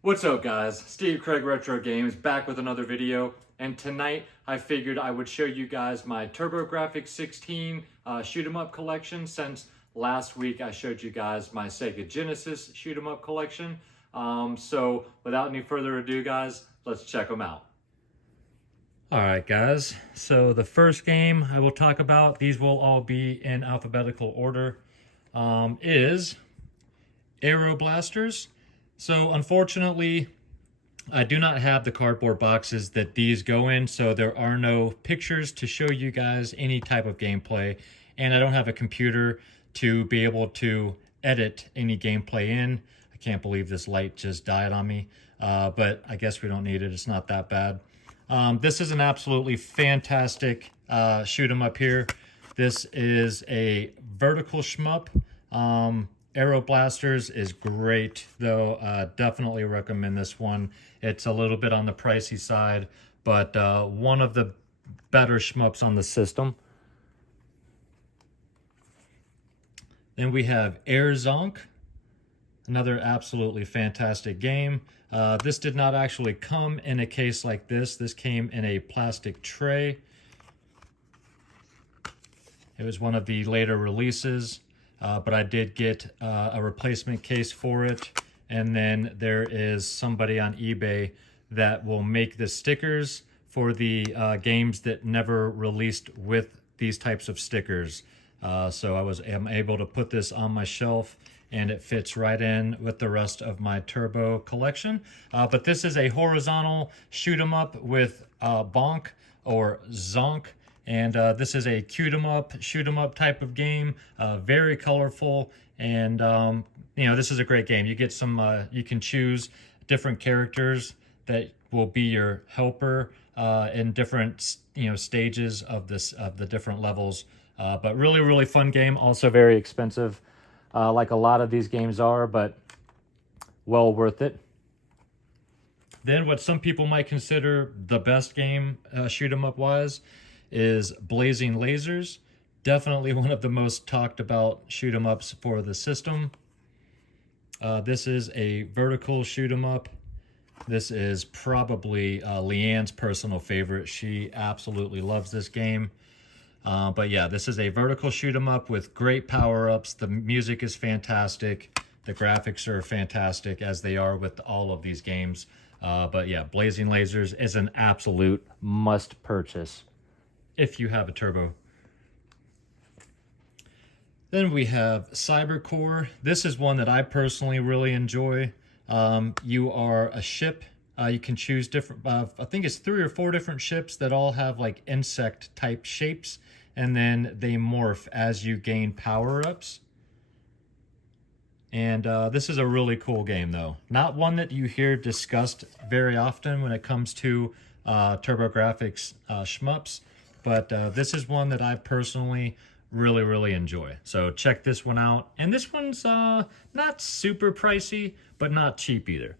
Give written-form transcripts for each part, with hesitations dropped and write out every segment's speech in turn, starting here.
What's up guys, Steve Craig Retro Games back with another video, and tonight I figured I would show you guys my TurboGrafx16 shoot 'em up collection, since last week I showed you guys my Sega Genesis shoot 'em up collection. So without any further ado guys, let's check them out. Alright guys, so the first game I will talk about, these will all be in alphabetical order, is Aeroblasters. So unfortunately, I do not have the cardboard boxes that these go in, so there are no pictures to show you guys any type of gameplay, and I don't have a computer to be able to edit any gameplay in. I can't believe this light just died on me, but I guess we don't need it. It's not that bad. This is an absolutely fantastic shoot 'em up here. This is a vertical shmup. Aeroblasters is great though. Definitely recommend this one. It's a little bit on the pricey side, but one of the better shmups on the system. Then we have Azon, another absolutely fantastic game. This did not actually come in a case like this. This came in a plastic tray. It was one of the later releases. But I did get a replacement case for it, and then there is somebody on eBay that will make the stickers for the games that never released with these types of stickers. So am able to put this on my shelf, and it fits right in with the rest of my Turbo collection. But this is a horizontal shoot 'em up with Bonk or Zonk. And this is a shoot 'em up type of game, very colorful, and you know, this is a great game. You get some, you can choose different characters that will be your helper in different, stages of the different levels. But really fun game. Also very expensive, like a lot of these games are, but well worth it. Then what some people might consider the best game shoot 'em up wise is Blazing Lasers. Definitely one of the most talked about shoot 'em ups for the system. This is a vertical shoot 'em up. This is probably Leanne's personal favorite. She absolutely loves this game. But yeah, this is a vertical shoot 'em up with great power-ups. The music is fantastic. The graphics are fantastic, as they are with all of these games. But yeah, Blazing Lasers is an absolute must purchase if you have a Turbo. Then we have Cybercore. This is one that I personally really enjoy. You are a ship. You can choose different, I think it's 3 or 4 different ships that all have like insect type shapes, and then they morph as you gain power-ups. And this is a really cool game though. Not one that you hear discussed very often when it comes to TurboGrafx shmups. But this is one that I personally really enjoy. So check this one out. And this one's not super pricey, but not cheap either.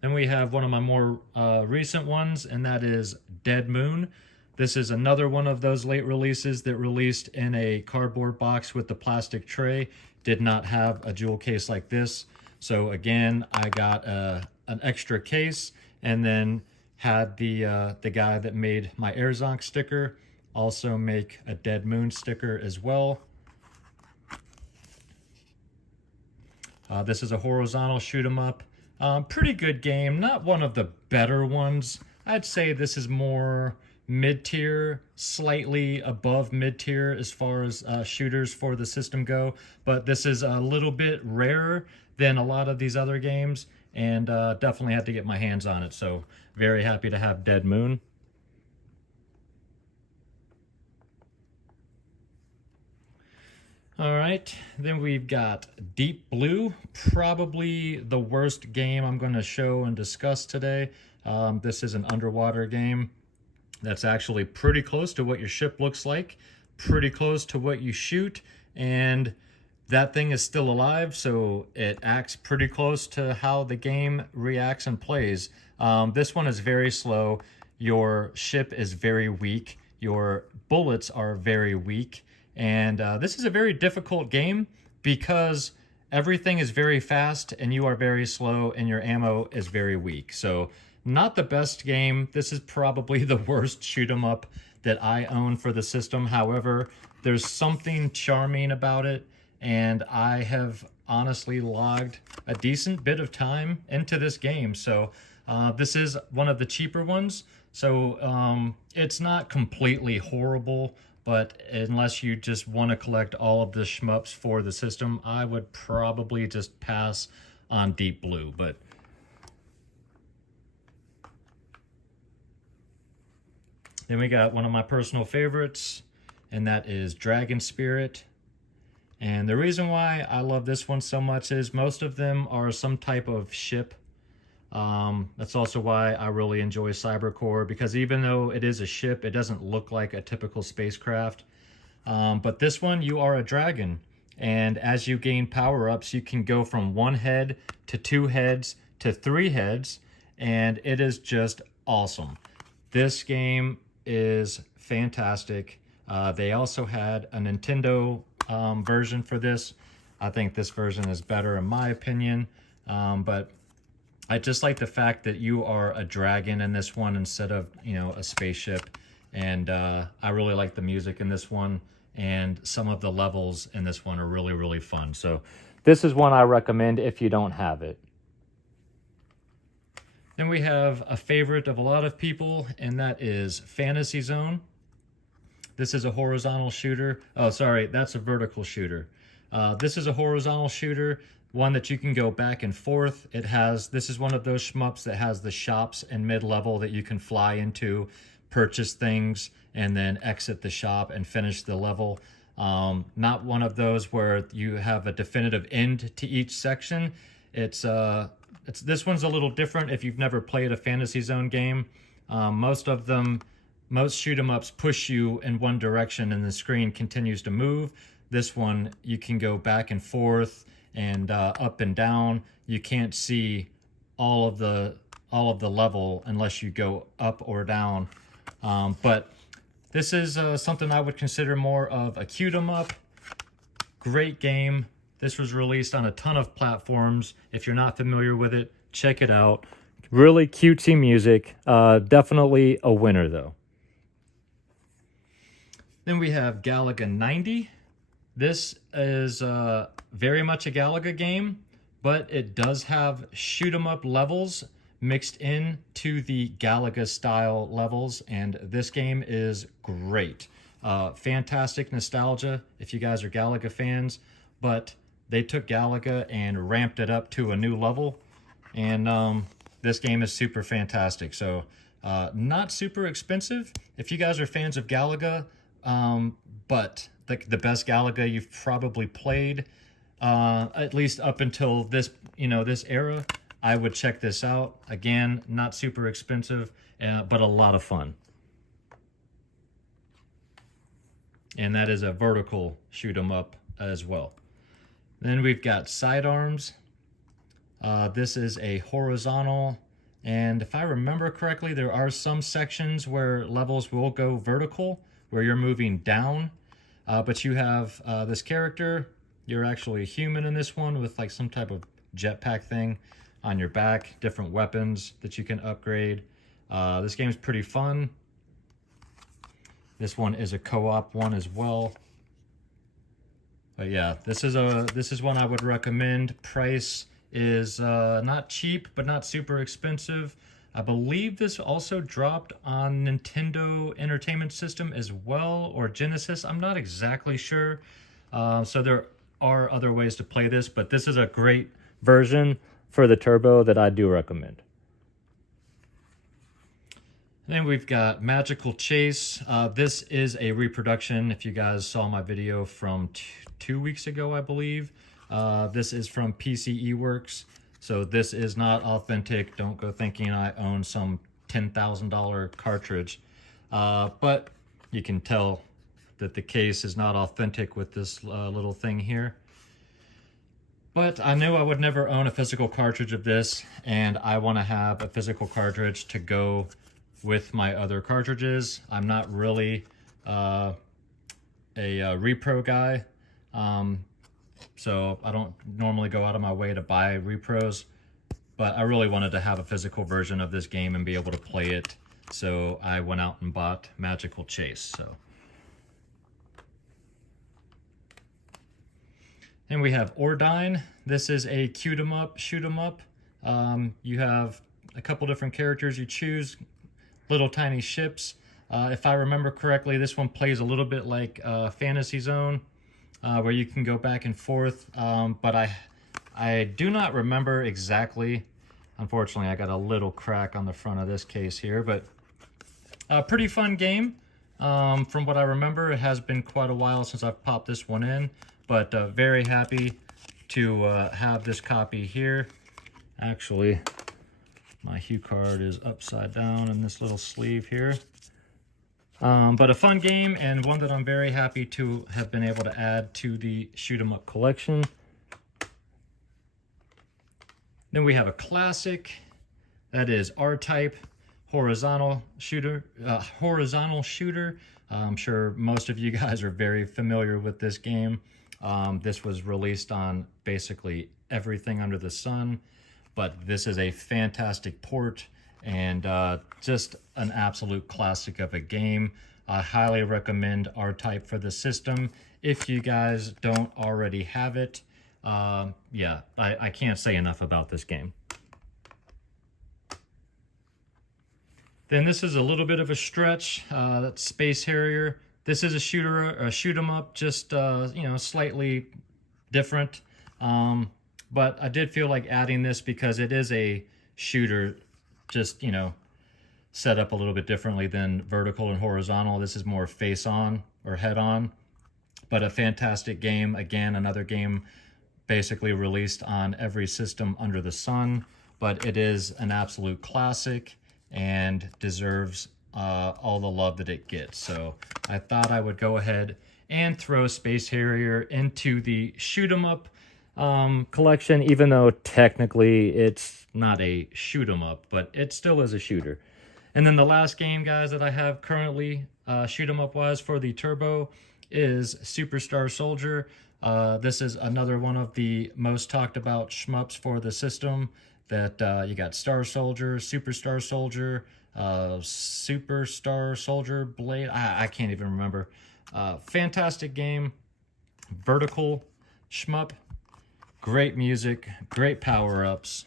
Then we have one of my more recent ones, and that is Dead Moon. This is another one of those late releases that released in a cardboard box with the plastic tray. Did not have a jewel case like this. So again, I got an extra case, and then had the guy that made my Azon sticker also make a Dead Moon sticker as well. This is a horizontal shoot 'em up. Pretty good game, not one of the better ones. I'd say this is more mid-tier, slightly above mid-tier as far as shooters for the system go, but this is a little bit rarer than a lot of these other games, and definitely had to get my hands on it, so very happy to have Dead Moon. All right, then we've got Deep Blue, probably the worst game I'm going to show and discuss today. This is an underwater game that's actually pretty close to what your ship looks like, pretty close to what you shoot, and that thing is still alive, so it acts pretty close to how the game reacts and plays. This one is very slow. Your ship is very weak. Your bullets are very weak. And this is a very difficult game because everything is very fast and you are very slow and your ammo is very weak. So not the best game. This is probably the worst shoot 'em up that I own for the system. However, there's something charming about it, and I have honestly logged a decent bit of time into this game. So this is one of the cheaper ones. So it's not completely horrible, but unless you just want to collect all of the shmups for the system, I would probably just pass on Deep Blue. But then we got one of my personal favorites, and that is Dragon Spirit. And the reason why I love this one so much is most of them are some type of ship. That's also why I really enjoy Cybercore, because even though it is a ship, it doesn't look like a typical spacecraft. But this one, you are a dragon. And as you gain power-ups, you can go from 1 head to 2 heads to 3 heads. And it is just awesome. This game is fantastic. They also had a Nintendo version for this. I think this version is better in my opinion. But I just like the fact that you are a dragon in this one instead of, you know, a spaceship. And I really like the music in this one. And some of the levels in this one are really, really fun. So this is one I recommend if you don't have it. Then we have a favorite of a lot of people, and that is Fantasy Zone. This is a horizontal shooter. Oh, sorry, that's a vertical shooter. This is a horizontal shooter, one that you can go back and forth. This is one of those shmups that has the shops in mid-level that you can fly into, purchase things, and then exit the shop and finish the level. Not one of those where you have a definitive end to each section. This one's a little different if you've never played a Fantasy Zone game. Most shoot 'em ups push you in one direction and the screen continues to move. This one, you can go back and forth and up and down. You can't see all of the level unless you go up or down. But this is something I would consider more of a shoot 'em up. Great game. This was released on a ton of platforms. If you're not familiar with it, check it out. Really cutesy music. Definitely a winner though. Then we have Galaga 90. This is very much a Galaga game, but it does have shoot 'em up levels mixed in to the Galaga style levels, and this game is great. Fantastic nostalgia if you guys are Galaga fans, but they took Galaga and ramped it up to a new level, and this game is super fantastic. So not super expensive if you guys are fans of Galaga, but the best Galaga you've probably played, at least up until this, this era. I would check this out. Again, not super expensive, but a lot of fun. And that is a vertical shoot 'em up as well. Then we've got Sidearms. This is a horizontal, and if I remember correctly, there are some sections where levels will go vertical, where you're moving down. But you have this character. You're actually a human in this one with like some type of jetpack thing on your back, different weapons that you can upgrade. This game is pretty fun. This one is a co-op one as well. But yeah, this is one I would recommend. Price is not cheap, but not super expensive. I believe this also dropped on Nintendo Entertainment System as well, or Genesis. I'm not exactly sure. So there are other ways to play this, but this is a great version for the Turbo that I do recommend. Then we've got Magical Chase. This is a reproduction. If you guys saw my video from 2 weeks ago, I believe. This is from PCE Works. So this is not authentic. Don't go thinking I own some $10,000 cartridge. But you can tell that the case is not authentic with this little thing here. But I knew I would never own a physical cartridge of this, and I want to have a physical cartridge to go with my other cartridges. I'm not really a repro guy. so I don't normally go out of my way to buy repros, but I really wanted to have a physical version of this game and be able to play it, so I went out and bought Magical Chase. So, and we have Orin. This is a cute 'em up, shoot 'em up. You have a couple different characters you choose, little tiny ships. If I remember correctly, this one plays a little bit like Fantasy Zone, where you can go back and forth, but I do not remember exactly. Unfortunately, I got a little crack on the front of this case here, but a pretty fun game. From what I remember, it has been quite a while since I've popped this one in, but very happy to have this copy here. Actually, my Hue card is upside down in this little sleeve here. But a fun game, and one that I'm very happy to have been able to add to the Shoot 'em Up collection. Then we have a classic, that is R-Type horizontal shooter. I'm sure most of you guys are very familiar with this game. This was released on basically everything under the sun, but this is a fantastic port and just an absolute classic of a game. I highly recommend R-Type for the system if you guys don't already have it. Yeah, I can't say enough about this game. Then this is a little bit of a stretch. That's Space Harrier. This is a shoot 'em up, just you know, slightly different. But I did feel like adding this because it is a shooter, just, you know, set up a little bit differently than vertical and horizontal. This is more face on or head on, but a fantastic game. Again, another game basically released on every system under the sun, but it is an absolute classic and deserves all the love that it gets. So I thought I would go ahead and throw Space Harrier into the shoot 'em up collection, even though technically it's not a shoot 'em up, but it still is a shooter. And then the last game, guys, that I have currently shoot 'em up wise for the Turbo is Superstar Soldier. This is another one of the most talked about shmups for the system. That you got Star Soldier, Superstar Soldier, Superstar Soldier Blade. I can't even remember. Fantastic game, vertical shmup, great music, great power-ups.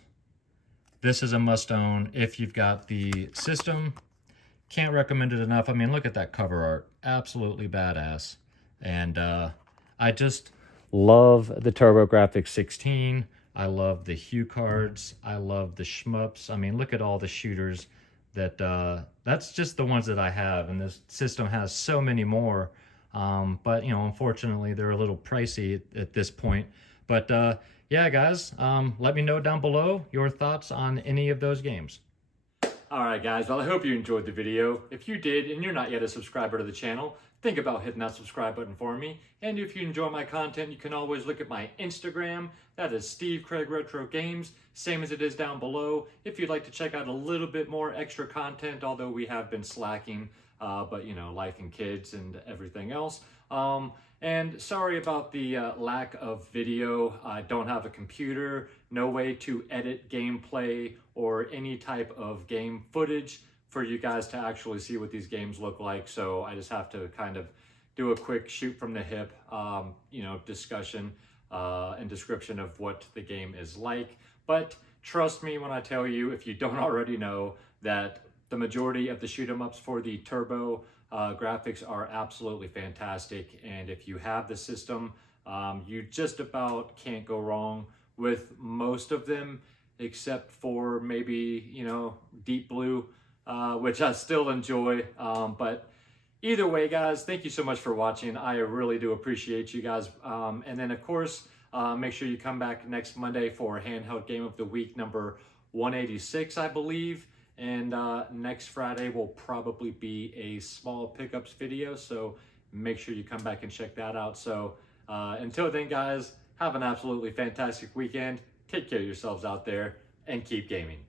This is a must-own if you've got the system. Can't recommend it enough. I mean, look at that cover art. Absolutely badass. And I just love the TurboGrafx16. I love the Hue cards. I love the shmups. I mean, look at all the shooters that, that's just the ones that I have. And this system has so many more. But, you know, unfortunately, they're a little pricey at this point. But, yeah, guys, let me know down below your thoughts on any of those games. All right, guys, well, I hope you enjoyed the video. If you did and you're not yet a subscriber to the channel, think about hitting that subscribe button for me. And if you enjoy my content, you can always look at my Instagram. That is Steve Craig Retro Games, same as it is down below. If you'd like to check out a little bit more extra content, although we have been slacking, but you know, life and kids and everything else. And sorry about the lack of video. I don't have a computer, no way to edit gameplay or any type of game footage for you guys to actually see what these games look like. So I just have to kind of do a quick shoot from the hip, you know, discussion and description of what the game is like. But trust me when I tell you, if you don't already know, that the majority of the shoot 'em ups for the Turbo graphics are absolutely fantastic. And if you have the system, you just about can't go wrong with most of them, except for maybe, you know, Deep Blue, which I still enjoy. But either way, guys, thank you so much for watching. I really do appreciate you guys. And then, of course, make sure you come back next Monday for Handheld Game of the Week number 186, I believe. And next Friday will probably be a small pickups video, so make sure you come back and check that out. So until then, guys, have an absolutely fantastic weekend. Take care of yourselves out there and keep gaming.